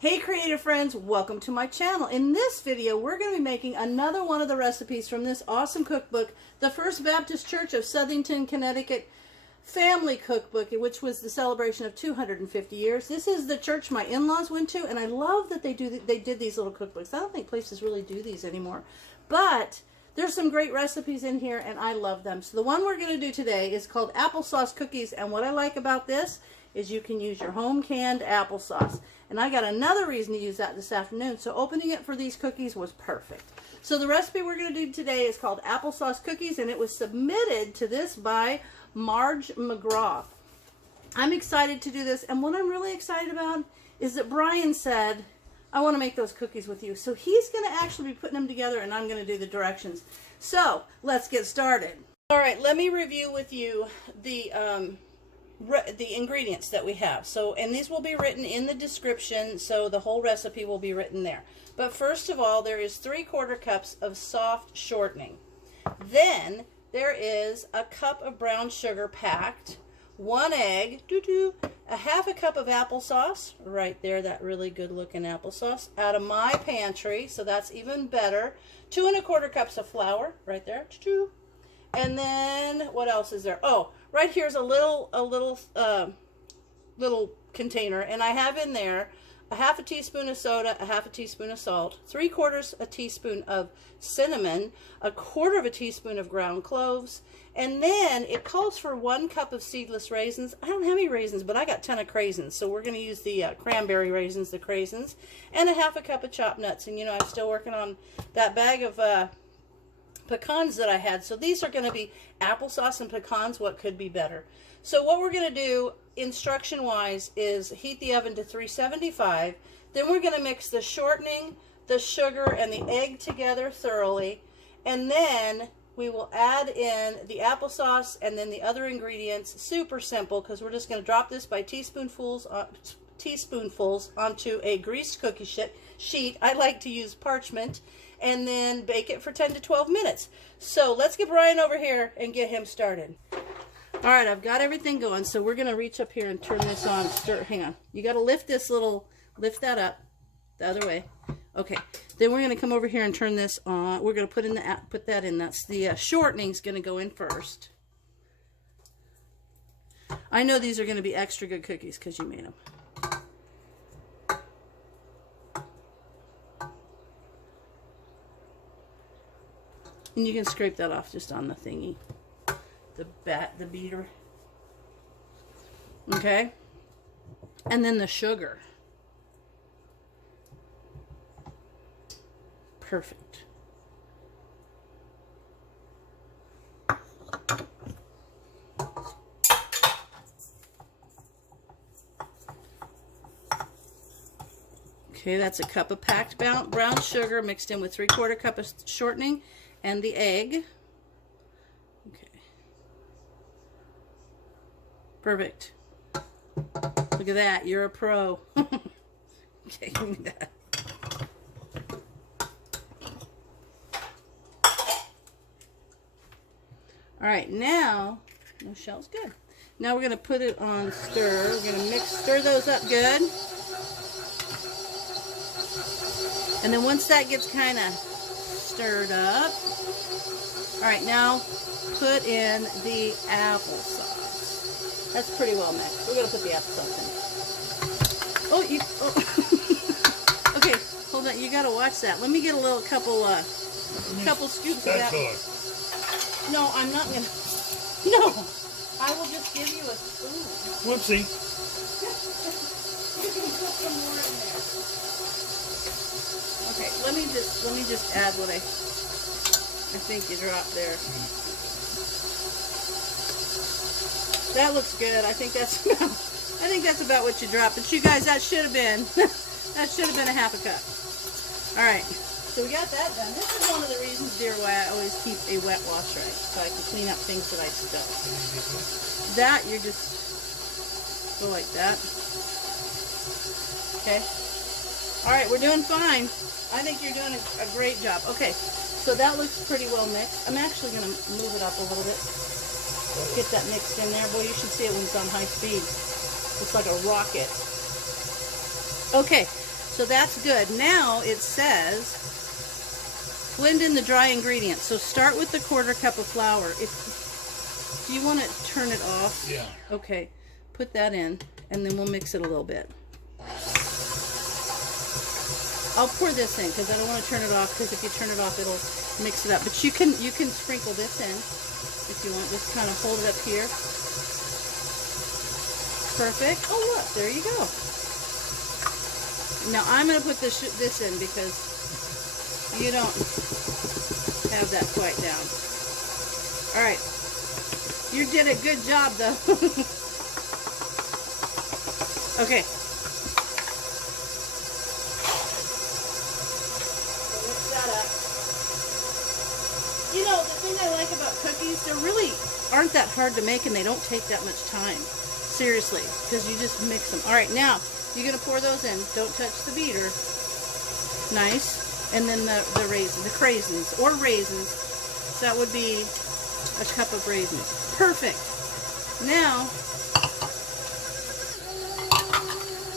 Hey creative friends, welcome to my channel. In this video, we're going to be making another one of the recipes from this awesome cookbook, the First Baptist Church of Southington, Connecticut Family Cookbook, which was the celebration of 250 years. This is the church my in-laws went to, and I love that they did these little cookbooks. I don't think places really do these anymore, but there's some great recipes in here, and I love them. So the one we're going to do today is called Applesauce Cookies, and what I like about this is you can use your home canned applesauce. And I got another reason to use that this afternoon, so opening it for these cookies was perfect. So the recipe we're going to do today is called Applesauce Cookies, and it was submitted to this by Marge McGraw. I'm excited to do this, and what I'm really excited about is that Brian said, I want to make those cookies with you. So he's going to actually be putting them together, and I'm going to do the directions. So let's get started. All right, let me review with you the ingredients that we have. So, and these will be written in the description, so the whole recipe will be written there. But first of all, there is 3/4 cups of soft shortening. Then there is a cup of brown sugar packed, 1 egg, a 1/2 cup of applesauce, right there, that really good looking applesauce, out of my pantry, so that's even better. 2 1/4 cups of flour, right there, and then what else is there? Oh, right here's a little container, and I have in there a 1/2 teaspoon of soda, a 1/2 teaspoon of salt, 3/4 a teaspoon of cinnamon, 1/4 teaspoon of ground cloves, and then it calls for 1 cup of seedless raisins. I don't have any raisins, but I got 10 of craisins, so we're going to use the cranberry raisins, the craisins, and a 1/2 cup of chopped nuts. And you know, I'm still working on that bag of pecans that I had. So these are going to be applesauce and pecans. What could be better? So what we're going to do instruction wise is heat the oven to 375. Then we're going to mix the shortening, the sugar, and the egg together thoroughly, and then we will add in the applesauce and then the other ingredients. Super simple, because we're just going to drop this by teaspoonfuls onto a greased cookie sheet. I like to use parchment, and then bake it for 10 to 12 minutes. So let's get Brian over here and get him started. All right, I've got everything going, so we're going to reach up here and turn this on. Hang on. You got to lift that up the other way. Okay, then we're going to come over here and turn this on. We're going to put that in. That's the shortening's going to go in first. I know these are going to be extra good cookies because you made them. And you can scrape that off just on the thingy, the beater. Okay? And then the sugar. Perfect. Okay, that's a cup of packed brown sugar mixed in with 3/4 cup of shortening and the egg. Okay. Perfect. Look at that. You're a pro. Okay, give me that. All right, now, no shells, good. Now we're going to put it on stir. We're going to stir those up good. And then once that gets kind of stirred up, all right, now put in the applesauce. That's pretty well mixed. We're going to put the applesauce in. Okay, hold on. You got to watch that. Let me get a couple scoops of that. No, I'm not going to. No, I will just give you a spoon. Whoopsie. You can put some more in there. Okay, let me just add what I think you dropped there. That looks good. I think that's about what you dropped. But you guys, that should have been a 1/2 cup. All right, so we got that done. This is one of the reasons, dear, why I always keep a wet wash rag, so I can clean up things that I spill. That you just go like that. Okay. All right, we're doing fine. I think you're doing a great job. Okay, so that looks pretty well mixed. I'm actually going to move it up a little bit. Get that mixed in there. Boy, you should see it when it's on high speed. It's like a rocket. Okay, So that's good. Now it says blend in the dry ingredients. So start with the 1/4 cup of flour. Do you want to turn it off? Yeah. Okay. Put that in, and then we'll mix it a little bit. I'll pour this in because I don't want to turn it off, because if you turn it off, it'll mix it up. But you can sprinkle this in if you want. Just kind of hold it up here. Perfect. Oh, look, there you go. Now I'm going to put this in because you don't have that quite down. All right. You did a good job, though. Okay. You know, the thing I like about cookies, they really aren't that hard to make, and they don't take that much time. Seriously, because you just mix them. All right, now, you're going to pour those in. Don't touch the beater. Nice. And then the craisins, or raisins. So that would be a cup of raisins. Perfect. Now,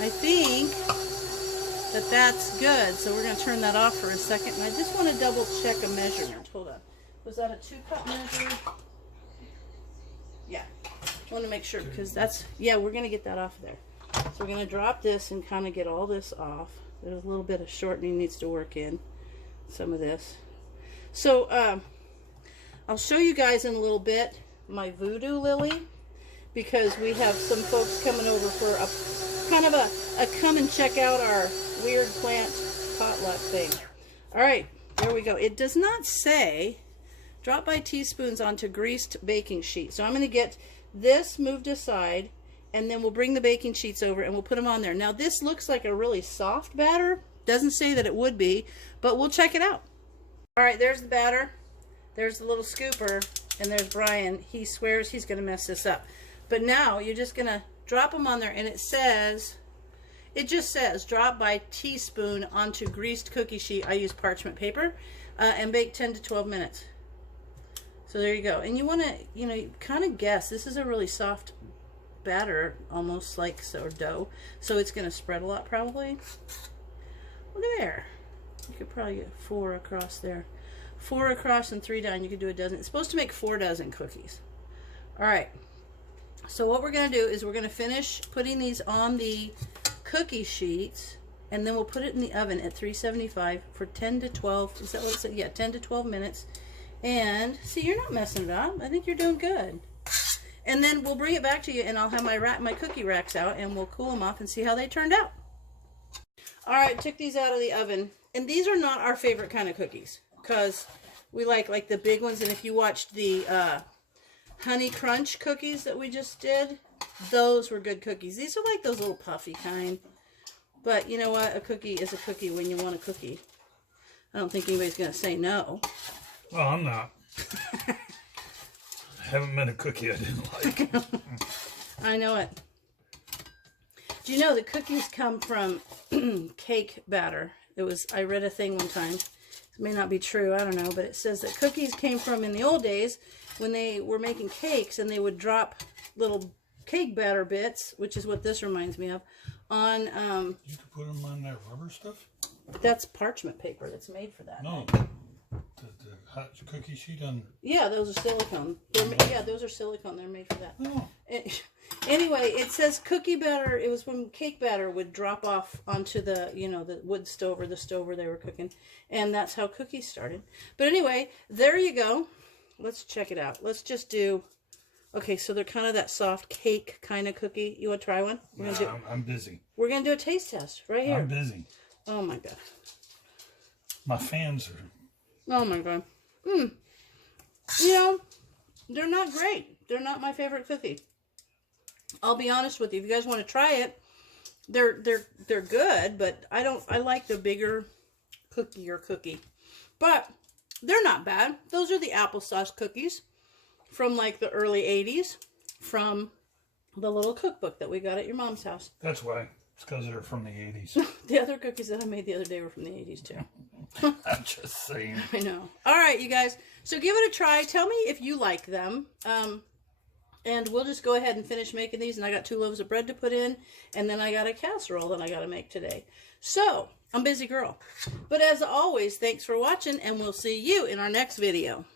I think that that's good. So we're going to turn that off for a second. And I just want to double check a measurement. Hold on. Was that a 2-cup measure? Yeah. I want to make sure, because that's, yeah, we're going to get that off there. So we're going to drop this and kind of get all this off. There's a little bit of shortening needs to work in some of this. So I'll show you guys in a little bit my voodoo lily, because we have some folks coming over for a kind of a come and check out our weird plant potluck thing. All right, there we go. It does not say drop by teaspoons onto greased baking sheet. So I'm going to get this moved aside, and then we'll bring the baking sheets over and we'll put them on there. Now this looks like a really soft batter. Doesn't say that it would be, but we'll check it out. All right, there's the batter. There's the little scooper, and there's Brian. He swears he's going to mess this up. But now you're just going to drop them on there, and it just says drop by teaspoon onto greased cookie sheet. I use parchment paper, and bake 10 to 12 minutes. So there you go. And you want to, you know, kind of guess. This is a really soft batter, almost like sourdough. So it's going to spread a lot probably. Look at there. You could probably get 4 across there. 4 across and 3 down. You could do a dozen. It's supposed to make 4 dozen cookies. All right. So what we're going to do is we're going to finish putting these on the cookie sheets, and then we'll put it in the oven at 375 for 10 to 12. Is that what it said? Yeah, 10 to 12 minutes. And see, you're not messing it up. I think you're doing good. And then we'll bring it back to you, and I'll have my cookie racks out, and we'll cool them off and see how they turned out. All right, took these out of the oven, and these are not our favorite kind of cookies, because we like the big ones. And if you watched the Honey Crunch cookies that we just did, those were good cookies. These are like those little puffy kind. But you know what? A cookie is a cookie when you want a cookie. I don't think anybody's going to say no. Well, I'm not. I haven't met a cookie I didn't like. I know it. Do you know the cookies come from cake batter? I read a thing one time. It may not be true, I don't know, but it says that cookies came from, in the old days, when they were making cakes, and they would drop little cake batter bits, which is what this reminds me of, on... you could put them on that rubber stuff? That's parchment paper that's made for that. No. The hot cookie sheet on... Yeah, those are silicone. Yeah, those are silicone. They're made for that. Oh. Anyway, it says cookie batter. It was when cake batter would drop off onto the, you know, the wood stove or the stove where they were cooking. And that's how cookies started. But anyway, there you go. Let's check it out. Let's just do... Okay, so they're kind of that soft cake kind of cookie. You want to try one? I'm busy. We're going to do a taste test right here. I'm busy. Oh, my God. My fans are... Oh, my God. You know, they're not great. They're not my favorite cookie. I'll be honest with you. If you guys want to try it, they're good, but I like the bigger cookie. But they're not bad. Those are the applesauce cookies from like the early 80s from the little cookbook that we got at your mom's house. That's why. It's because they're from the 80s. The other cookies that I made the other day were from the 80s too. I'm just saying. I know. All right, you guys. So give it a try. Tell me if you like them. And we'll just go ahead and finish making these. And I got 2 loaves of bread to put in. And then I got a casserole that I got to make today. So, I'm a busy girl. But as always, thanks for watching, and we'll see you in our next video.